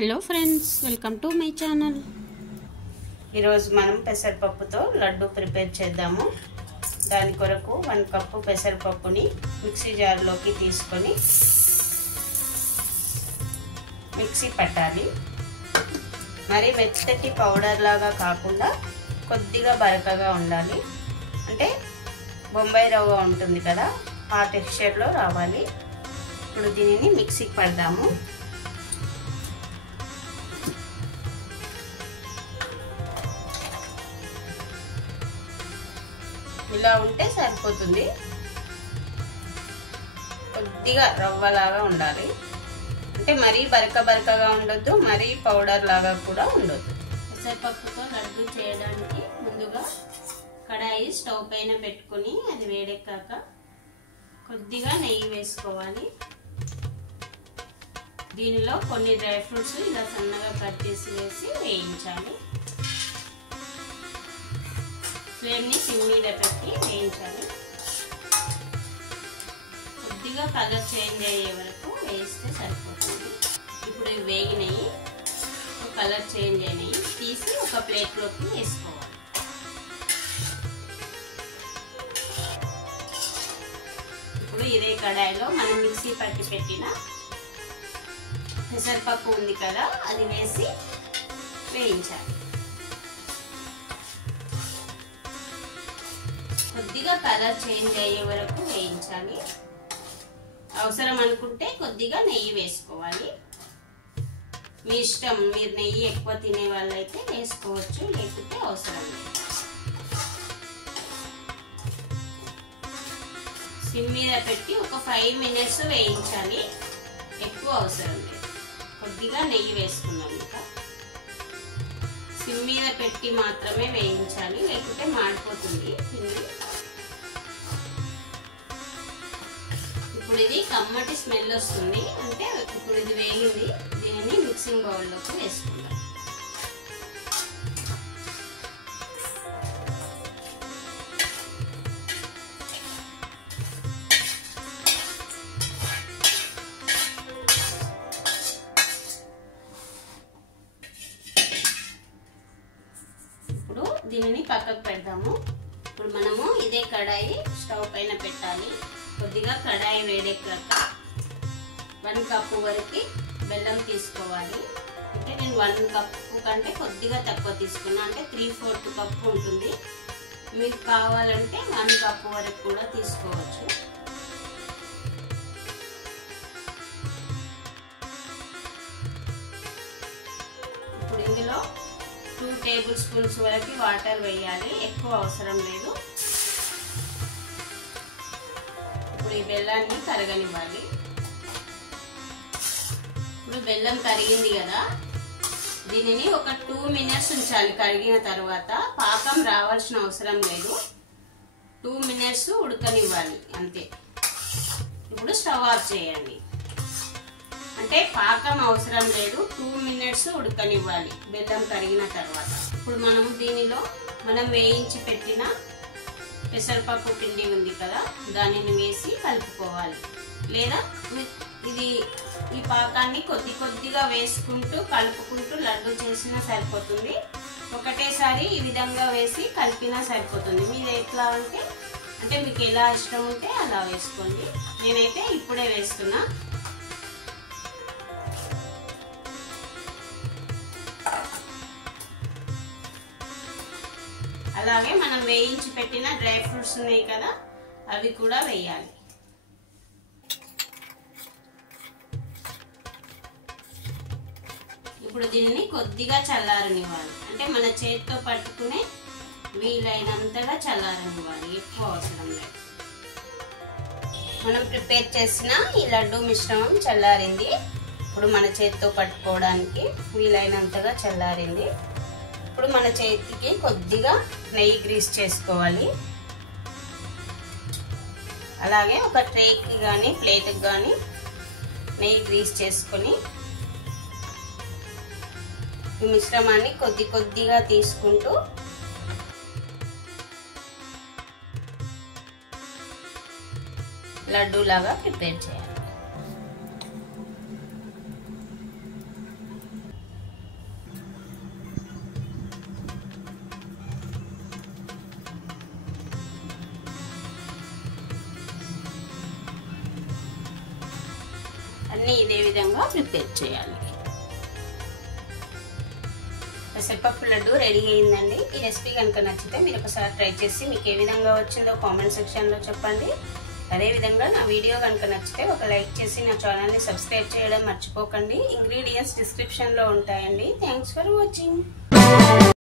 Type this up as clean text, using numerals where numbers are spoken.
Hello friends, welcome to my channel. ఈరోజు మనం పెసరపప్పుతో laddu prepare చేద్దాము. దాని కొరకు 1 కప్పు పెసరపప్పుని మిక్సీ జార్లోకి తీసుకొని మిక్సీ పట్టాలి. మరి మెత్తటి పౌడర్ లాగా కాకుండా కొద్దిగా బరకగా ఉండాలి. అంటే బొంబాయి రవ్వ ఉంటుంది కదా, ఆ టెక్స్చర్లో రావాలి. ఇప్పుడు దీనిని మిక్సీకి పడదాము. ఇలా ఉంటే సరిపోతుంది. కొద్దిగా రవ్వలాగా ఉండాలి. అంటే మరీ బరకగా ఉండొద్దు, మరీ పౌడర్ లాగా కూడా ఉండొద్దు. పెసరపప్పుతో లడ్డు చేయడానికి ముందుగా కడాయి స్టవ్ పైన పెట్టుకొని అది వేడెక్కాక కొద్దిగా నెయ్యి వేసుకోవాలి. దీనిలో కొన్ని డ్రై ఫ్రూట్స్ ఇలా సన్నగా కట్ చేసి వేసి వేయించాలి. ఫ్లేమ్ని సిమ్ మీద పెట్టి వేయించాలి. కొద్దిగా కలర్ చేంజ్ అయ్యే వరకు వేస్తే సరిపోతుంది. ఇప్పుడు వేగినవి, కలర్ చేంజ్ అయినవి తీసి ఒక ప్లేట్లోకి వేసుకోవాలి. ఇప్పుడు ఇదే కడాయిలో మనం మిక్సీ పట్టి పెట్టిన పెసరపప్పు ఉంది కదా, అది వేసి వేయించాలి. కొద్దిగా కలర్ చేంజ్ అయ్యే వరకు వేయించాలి. అవసరం అనుకుంటే కొద్దిగా నెయ్యి వేసుకోవాలి. మీ ఇష్టం, మీరు నెయ్యి ఎక్కువ తినే వాళ్ళైతే వేసుకోవచ్చు, లేకపోతే అవసరం లేదు. సిమ్ మీద పెట్టి ఒక 5 మినిట్స్ వేయించాలి. ఎక్కువ అవసరం లేదు. కొద్దిగా నెయ్యి వేసుకున్నాం. ఇంకా సిమ్ మీద పెట్టి మాత్రమే వేయించాలి, లేకుంటే మాడిపోతుంది పిండి. ఇప్పుడు ఇది కమ్మటి స్మెల్ వస్తుంది. అంటే ఇప్పుడు ఇది వేగింది. దీనిని మిక్సింగ్ బౌల్లోకి వేసుకుందాం. ఇప్పుడు దీనిని పక్కకు పెడదాము. ఇప్పుడు మనము ఇదే కడాయి స్టవ్ పైన పెట్టాలి. కొద్దిగా కడాయి వేడెక్కాక 1 కప్పు వరకు బెల్లం తీసుకోవాలి. అంటే నేను 1 కప్పు కంటే కొద్దిగా తక్కువ తీసుకున్నా, అంటే 3/4 కప్పు ఉంటుంది. మీకు కావాలంటే 1 కప్పు వరకు కూడా తీసుకోవచ్చు. ఇప్పుడు ఇందులో 2 టేబుల్ స్పూన్స్ వరకు వాటర్ వేయాలి. ఎక్కువ అవసరం లేదు. ఇప్పుడు ఈ బెల్లాన్ని కరగనివ్వాలి. ఇప్పుడు బెల్లం కరిగింది కదా, దీనిని ఒక 2 మినిట్స్ ఉంచాలి. కరిగిన తర్వాత పాకం రావాల్సిన అవసరం లేదు. 2 మినిట్స్ ఉడకనివ్వాలి అంతే. ఇప్పుడు స్టవ్ ఆఫ్ చేయండి. అంటే పాకం అవసరం లేదు, 2 మినిట్స్ ఉడకనివ్వాలి బెల్లం కరిగిన తర్వాత. ఇప్పుడు మనము దీనిలో మనం వేయించి పెట్టిన పెసరపప్పు పిండి ఉంది కదా, దానిని వేసి కలుపుకోవాలి. లేదా ఈ పాకాన్ని కొద్దిగా వేసుకుంటూ కలుపుకుంటూ లడ్డు చేసినా సరిపోతుంది. ఒకటేసారి ఈ విధంగా వేసి కలిపినా సరిపోతుంది. మీరు ఎట్లా అంటే మీకు ఎలా ఇష్టం ఉంటే అలా వేసుకోండి. నేనైతే ఇప్పుడే వేస్తున్నా. అలాగే మనం వేయించి పెట్టిన డ్రై ఫ్రూట్స్ ఉన్నాయి కదా, అవి కూడా వేయాలి. ఇప్పుడు దీనిని కొద్దిగా చల్లారనివ్వాలి. అంటే మన చేతితో పట్టుకునే వీలైనంతగా చల్లారనివ్వాలి, ఎక్కువ అవసరం లేదు. మనం ప్రిపేర్ చేసిన ఈ లడ్డు మిశ్రమం చల్లారింది. ఇప్పుడు మన చేతితో పట్టుకోవడానికి వీలైనంతగా చల్లారింది. ఇప్పుడు మన చేతికి కొద్దిగా నెయ్యి గ్రీస్ చేసుకోవాలి. అలాగే ఒక ట్రేకి కానీ ప్లేట్కి కానీ నెయ్యి గ్రీస్ చేసుకొని ఈ మిశ్రమాన్ని కొద్దిగా తీసుకుంటూ లడ్డూలాగా ప్రిపేర్ చేయాలి. అన్నీ ఇదే విధంగా ప్రిపేర్ చేయాలి. పెసరపప్పు లడ్డు రెడీ అయిందండి. ఈ రెసిపీ కనుక నచ్చితే మీరు ఒకసారి ట్రై చేసి మీకు ఏ విధంగా వచ్చిందో కామెంట్ సెక్షన్లో చెప్పండి. అదేవిధంగా నా వీడియో కనుక నచ్చితే ఒక లైక్ చేసి నా ఛానల్ని సబ్స్క్రైబ్ చేయడం మర్చిపోకండి. ఇంగ్రీడియంట్స్ డిస్క్రిప్షన్లో ఉంటాయండి. Thanks for watching.